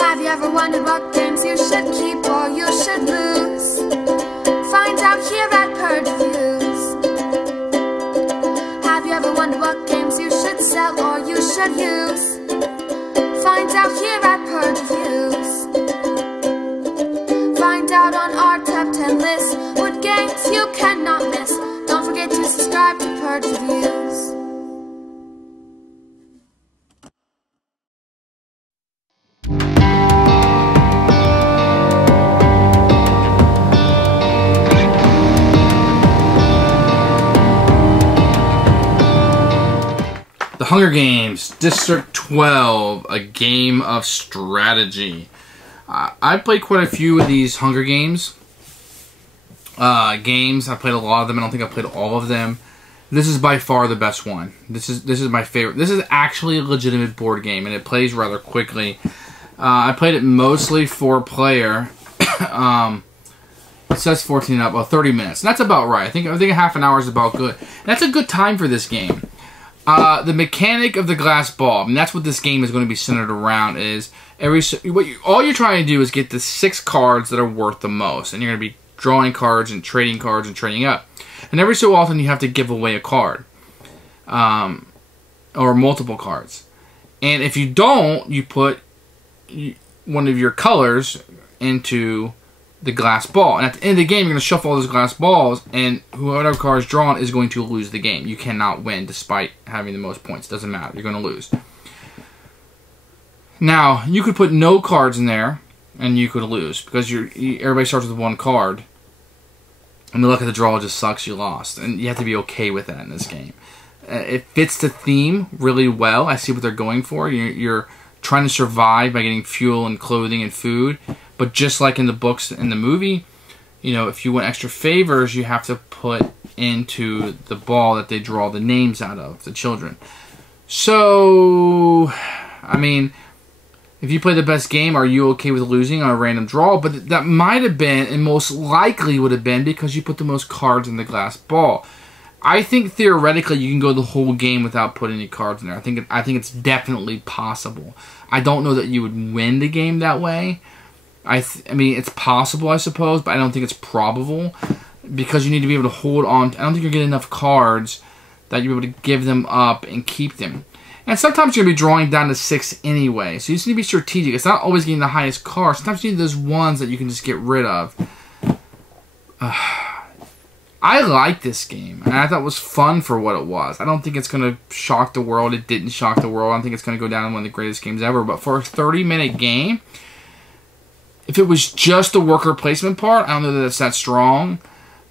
Have you ever wondered what games you should keep or you should lose? Find out here at Purge Reviews. Have you ever wondered what games you should sell or you should use? Find out here at Purge Reviews. Find out on our top 10 list what games you cannot miss. Don't forget to subscribe to Purge Reviews. The Hunger Games, District 12, a game of strategy. I played quite a few of these Hunger Games games. I played a lot of them. I don't think I played all of them. This is by far the best one. This is my favorite. This is actually a legitimate board game, and it plays rather quickly. I played it mostly 4-player. It says 14 and up, well, 30 minutes. And that's about right. I think a half an hour is about good. And that's a good time for this game. The mechanic of the glass ball, and that's what this game is going to be centered around, is all you're trying to do is get the 6 cards that are worth the most, and you're going to be drawing cards and trading up. And every so often you have to give away a card, or multiple cards. And if you don't, you put one of your colors into the glass ball. And at the end of the game, you're going to shuffle all those glass balls, and whoever card is drawn is going to lose the game. You cannot win despite having the most points. It doesn't matter. You're going to lose. Now, you could put no cards in there, and you could lose, because everybody starts with 1 card. And the luck of the draw just sucks, you lost. And you have to be okay with that in this game. It fits the theme really well. I see what they're going for. You're trying to survive by getting fuel and clothing and food. But just like in the books and the movie, you know, if you want extra favors, you have to put into the ball that they draw the names out of, the children. So, I mean, if you play the best game, are you okay with losing on a random draw? But that might have been, and most likely would have been, because you put the most cards in the glass ball. I think theoretically you can go the whole game without putting any cards in there. I think it's definitely possible. I don't know that you would win the game that way. I mean, it's possible, I suppose, but I don't think it's probable, because you need to be able to hold on. I don't think you're getting enough cards that you're able to give them up and keep them. And sometimes you're going to be drawing down to 6 anyway, so you just need to be strategic. It's not always getting the highest card. Sometimes you need those ones that you can just get rid of. I like this game, and I thought it was fun for what it was. I don't think it's going to shock the world. It didn't shock the world. I don't think it's going to go down as one of the greatest games ever. But for a 30-minute game, if it was just the worker placement part, I don't know that it's that strong.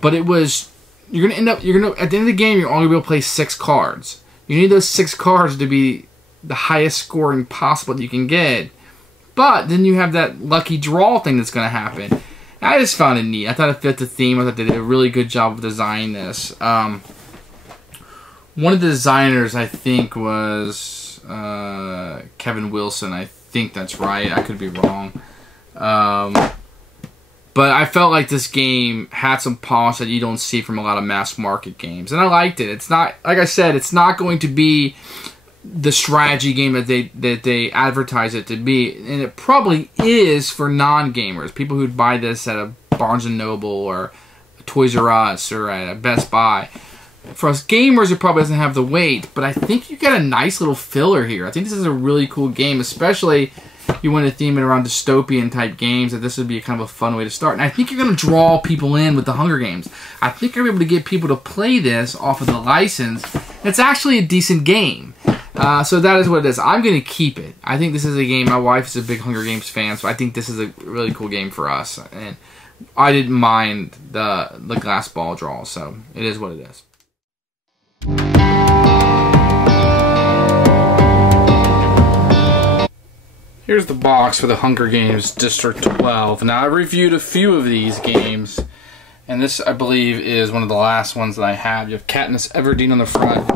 But it was, at the end of the game, you're only going to be able to play 6 cards. You need those 6 cards to be the highest scoring possible that you can get. But then you have that lucky draw thing that's going to happen. I just found it neat. I thought it fit the theme. I thought they did a really good job of designing this. One of the designers, I think, was Kevin Wilson. I think that's right. I could be wrong. But I felt like this game had some polish that you don't see from a lot of mass market games. And I liked it. It's not, like I said, it's not going to be the strategy game that they advertise it to be. And it probably is for non-gamers. People who'd buy this at a Barnes & Noble or a Toys R Us or at a Best Buy. For us gamers, it probably doesn't have the weight. But I think you got a nice little filler here. I think this is a really cool game, especially you want to theme it around dystopian type games, that this would be kind of a fun way to start. And I think you're going to draw people in with the Hunger Games. I think you're able to get people to play this off of the license. It's actually a decent game. So that is what it is. I'm going to keep it. I think this is a game. My wife is a big Hunger Games fan, so I think this is a really cool game for us. And I didn't mind the glass ball draw, so it is what it is. Here's the box for the Hunger Games District 12. Now, I reviewed a few of these games, and this, I believe, is one of the last ones that I have. You have Katniss Everdeen on the front.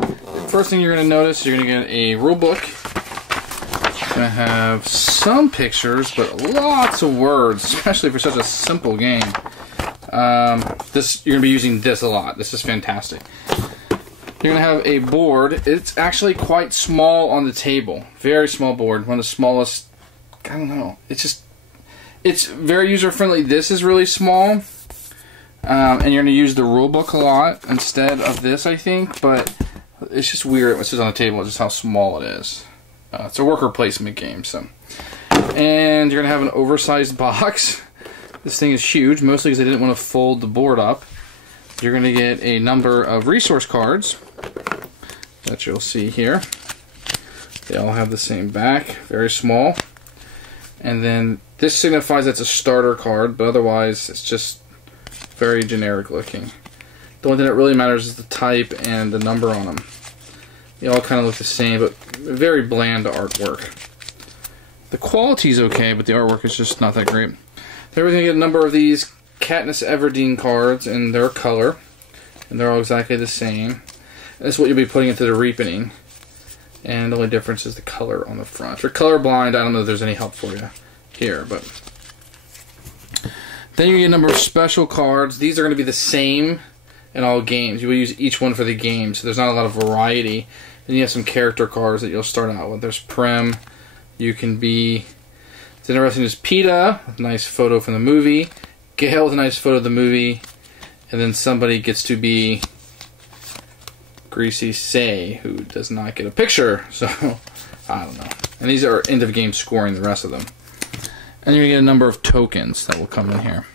First thing you're going to notice, you're going to get a rule book. It's going to have some pictures, but lots of words, especially for such a simple game. You're going to be using this a lot. This is fantastic. You're going to have a board. It's actually quite small on the table. Very small board. One of the smallest I don't know. It's very user-friendly. This is really small. And you're going to use the rule book a lot instead of this, I think. But it's just weird. It's just on the table, just how small it is. It's a worker placement game. So, and you're going to have an oversized box. This thing is huge, mostly because I didn't want to fold the board up. You're going to get a number of resource cards that you'll see here. They all have the same back, very small. And then this signifies that's a starter card, but otherwise it's just very generic looking. The only thing that really matters is the type and the number on them. They all kind of look the same, but very bland artwork. The quality's okay, but the artwork is just not that great. Then we're going to get a number of these Katniss Everdeen cards in their color, and they're all exactly the same. This is what you'll be putting into the reopening, and the only difference is the color on the front. If you're colorblind, I don't know if there's any help for you here, but then you get a number of special cards. These are going to be the same in all games. You will use each one for the game, so there's not a lot of variety. Then you have some character cards that you'll start out with. There's Prim. You can be... It's interesting, there's Peeta, a nice photo from the movie. Gale with a nice photo of the movie. And then somebody gets to be Greasy Say, who does not get a picture. So, I don't know. And these are end of game scoring, the rest of them. And you're going to get a number of tokens that will come in here.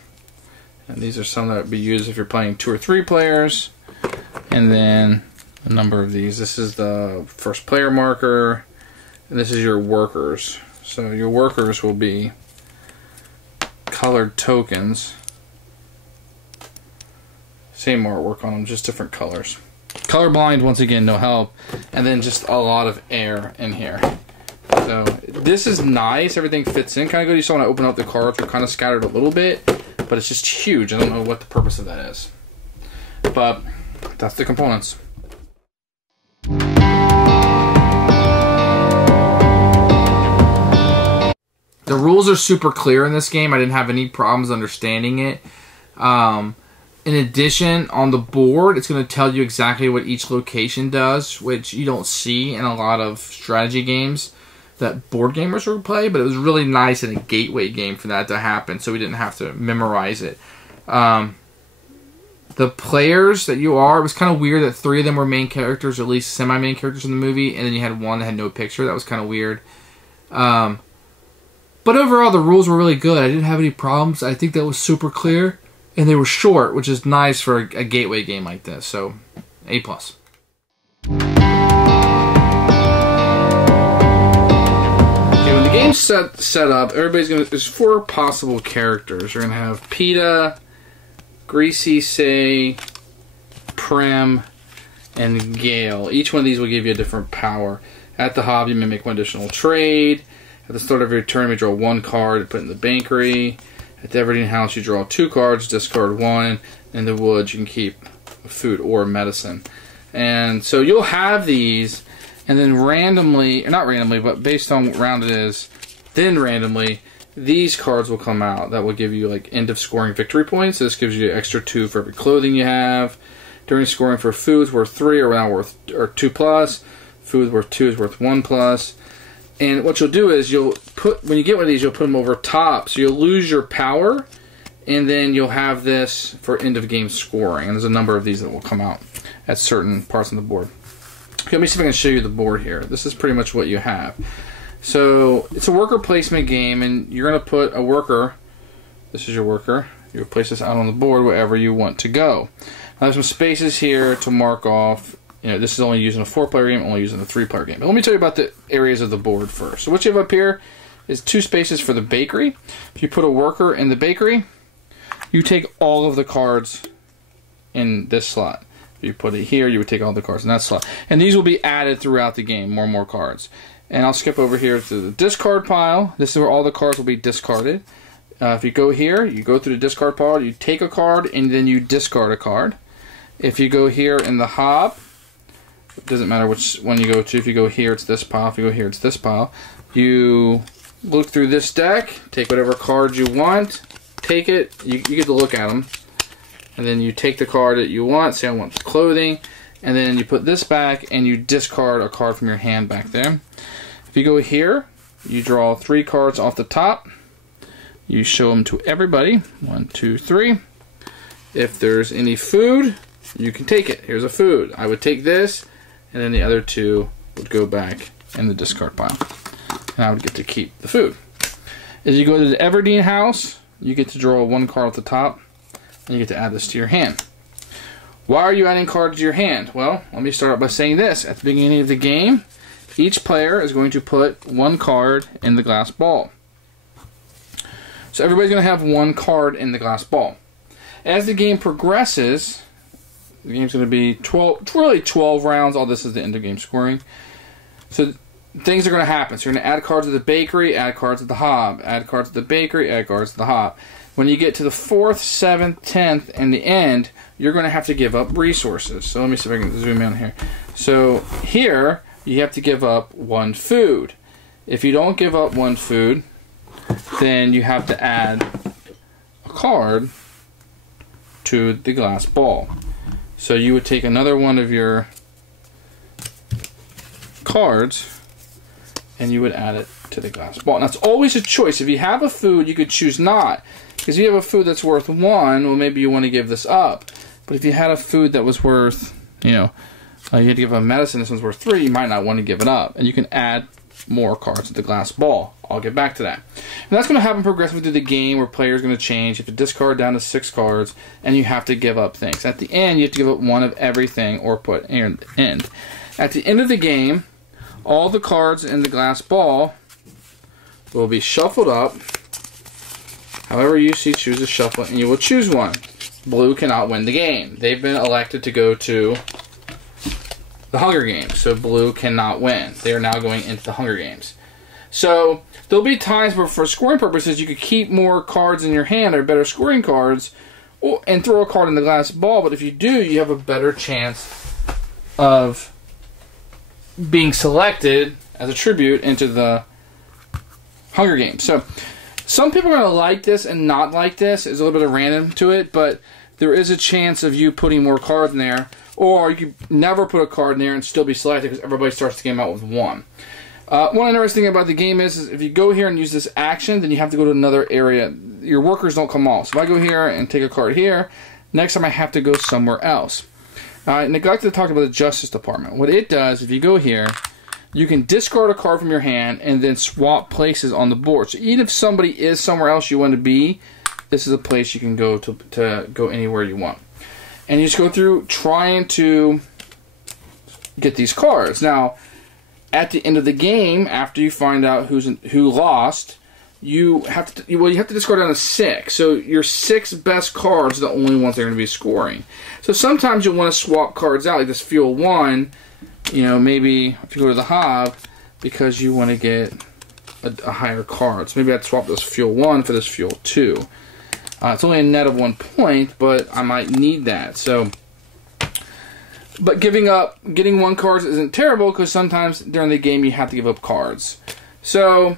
And these are some that would be used if you're playing 2 or 3 players. And then a number of these. This is the first player marker. And this is your workers. So your workers will be colored tokens. Same artwork on them, just different colors. Colorblind, once again, no help. And then just a lot of air in here. So this is nice. Everything fits in. Kind of good. You saw when I open up the cards, they're kind of scattered a little bit. But it's just huge. I don't know what the purpose of that is. But that's the components. The rules are super clear in this game. I didn't have any problems understanding it. In addition, on the board, it's going to tell you exactly what each location does, which you don't see in a lot of strategy games that board gamers will play, but it was really nice in a gateway game for that to happen, so we didn't have to memorize it. The players that you are, it was kind of weird that 3 of them were main characters, or at least semi-main characters in the movie, and then you had 1 that had no picture. That was kind of weird. But overall, the rules were really good. I didn't have any problems. I think that was super clear. And they were short, which is nice for a gateway game like this. So, A+. Okay, when the game's set up, everybody's gonna... There's 4 possible characters. You're gonna have Peeta, Greasy Say, Prim, and Gale. Each one of these will give you a different power. At the hobby, you may make one additional trade. At the start of your turn, you draw 1 card to put in the bakery. At the Everdeen house, you draw 2 cards, discard 1. In the woods, you can keep food or medicine. And so you'll have these, and then randomly, or not randomly, but based on what round it is, then randomly, these cards will come out that will give you like end of scoring victory points. So this gives you an extra 2 for every clothing you have. During scoring for foods worth 3 or now worth or 2+. Food worth 2 is worth 1+. And what you'll do is you'll put, when you get one of these, you'll put them over top. So you'll lose your power, and then you'll have this for end of game scoring. And there's a number of these that will come out at certain parts of the board. Okay, let me see if I can show you the board here. This is pretty much what you have. So it's a worker placement game, and you're going to put a worker. This is your worker. You place this out on the board wherever you want to go. Now, there's some spaces here to mark off. You know, this is only using a 4-player game, only using a 3-player game. But let me tell you about the areas of the board first. So what you have up here is 2 spaces for the bakery. If you put a worker in the bakery, you take all of the cards in this slot. If you put it here, you would take all the cards in that slot. And these will be added throughout the game, more and more cards. And I'll skip over here to the discard pile. This is where all the cards will be discarded. If you go here, you go through the discard pile, you take a card, and then you discard a card. If you go here in the hob, it doesn't matter which one you go to. If you go here, it's this pile. If you go here, it's this pile. You look through this deck, take whatever card you want, take it. You get to look at them. And then you take the card that you want. Say I want clothing. And then you put this back and you discard a card from your hand back there. If you go here, You draw 3 cards off the top. You show them to everybody. 1, 2, 3. If there's any food, you can take it. Here's a food. I would take this, and then the other 2 would go back in the discard pile. And I would get to keep the food. As you go to the Everdeen house, you get to draw 1 card off the top, and you get to add this to your hand. Why are you adding cards to your hand? Well, let me start out by saying this. At the beginning of the game, each player is going to put 1 card in the glass ball. So everybody's going to have 1 card in the glass ball. As the game progresses, the game's going to be 12 rounds. All this is the end of game scoring. So things are going to happen. So you're going to add cards to the bakery, add cards to the hob, add cards to the bakery, add cards to the hob. When you get to the 4th, 7th, 10th, and the end, you're going to have to give up resources. So let me see if I can zoom in here. So here, you have to give up 1 food. If you don't give up 1 food, then you have to add a card to the glass ball. So you would take another one of your cards and you would add it to the glass ball. And that's always a choice. If you have a food, you could choose not. Because if you have a food that's worth 1, well, maybe you want to give this up. But if you had a food that was worth, you had to give a medicine, this one's worth 3, you might not want to give it up. And you can add more cards to the glass ball. I'll get back to that. And that's going to happen progressively through the game where players are going to change. You have to discard down to 6 cards, and you have to give up things. At the end, you have to give up 1 of everything or put in the end. At the end of the game, all the cards in the glass ball will be shuffled up. However you choose to shuffle, and you will choose one. Blue cannot win the game. They've been elected to go to the Hunger Games, so blue cannot win. They are now going into the Hunger Games. So there'll be times where, for scoring purposes, you could keep more cards in your hand or better scoring cards, and throw a card in the glass ball. But if you do, you have a better chance of being selected as a tribute into the Hunger Games. So some people are going to like this and not like this. There's a little bit of random to it, but there is a chance of you putting more cards in there. Or you could never put a card in there and still be selected because everybody starts the game out with 1. One interesting thing about the game is if you go here and use this action, then you have to go to another area. Your workers don't come off. So if I go here and take a card here, next time I have to go somewhere else. I neglected to talk about the Justice Department. What it does, if you go here, you can discard a card from your hand and then swap places on the board. So even if somebody is somewhere else you want to be, this is a place you can go to go anywhere you want. And you just go through trying to get these cards. Now, at the end of the game, after you find out who lost, you have to discard down to 6. So your 6 best cards are the only ones that are going to be scoring. So sometimes you'll want to swap cards out, like this Fuel 1. Maybe if you go to the Hob, because you want to get a higher card. So maybe I'd swap this Fuel 1 for this Fuel 2. It's only a net of 1 point, but I might need that. So, but getting 1 card isn't terrible because sometimes during the game you have to give up cards. So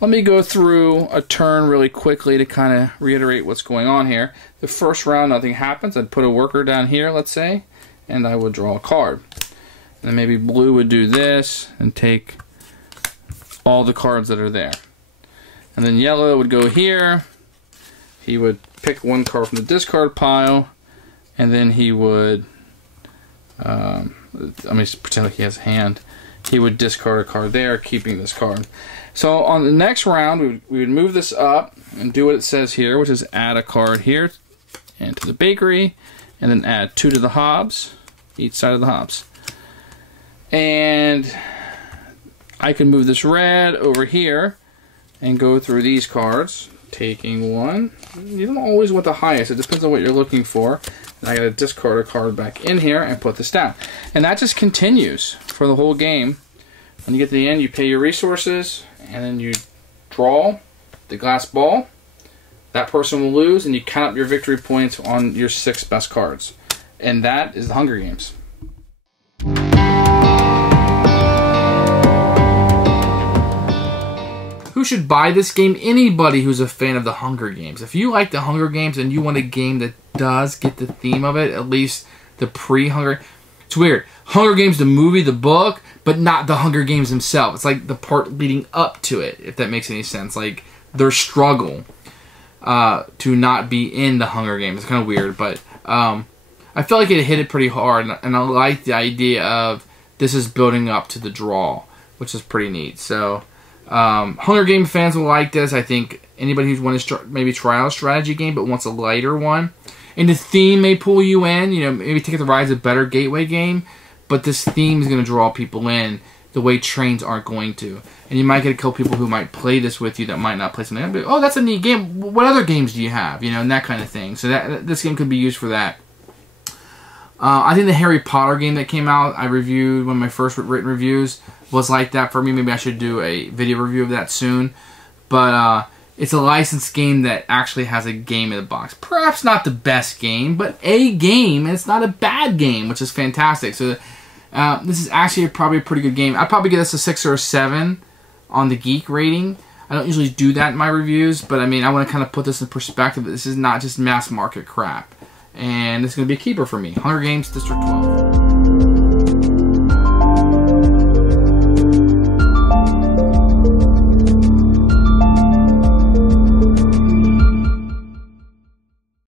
let me go through a turn really quickly to kind of reiterate what's going on here. The first round, nothing happens. I'd put a worker down here, let's say, and I would draw a card. And then maybe blue would do this and take all the cards that are there. And then yellow would go here. He would pick 1 card from the discard pile, and then he would, let me pretend like he has a hand. He would discard a card there, keeping this card. So on the next round, we would move this up and do what it says here, which is add a card here and to the bakery, and then add 2 to the hobs, each side of the hobs. And I can move this red over here and go through these cards. Taking 1. You don't always want the highest. It depends on what you're looking for. And I got to discard a card back in here and put this down. And that just continues for the whole game. When you get to the end, you pay your resources, and then you draw the glass ball. That person will lose, and you count up your victory points on your 6 best cards. And that is the Hunger Games. Who should buy this game? Anybody who's a fan of the Hunger Games. If you like the Hunger Games and you want a game that does get the theme of it, at least the pre-Hunger. It's weird. Hunger Games, the movie, the book, but not the Hunger Games themselves. It's like the part leading up to it, if that makes any sense. Like, their struggle to not be in the Hunger Games. It's kind of weird, but I felt like it hit it pretty hard, and I like the idea of this is building up to the draw, which is pretty neat. So, Hunger Game fans will like this. I think anybody who's wanted to maybe try out a strategy game but wants a lighter one. And the theme may pull you in. You know, maybe Ticket to Ride is a better gateway game, but this theme is going to draw people in the way trains aren't going to. And you might get a couple people who might play this with you that might not play something. Like, oh, that's a neat game. What other games do you have? You know, and that kind of thing. So this game could be used for that. I think the Harry Potter game that came out, I reviewed, one of my first written reviews, was like that for me. Maybe I should do a video review of that soon. But it's a licensed game that actually has a game in the box. Perhaps not the best game, but a game, and it's not a bad game, which is fantastic. So this is actually probably a pretty good game. I'd probably give this a 6 or a 7 on the Geek rating. I don't usually do that in my reviews, but I mean, I want to kind of put this in perspective. This is not just mass market crap. And this is going to be a keeper for me. Hunger Games District 12.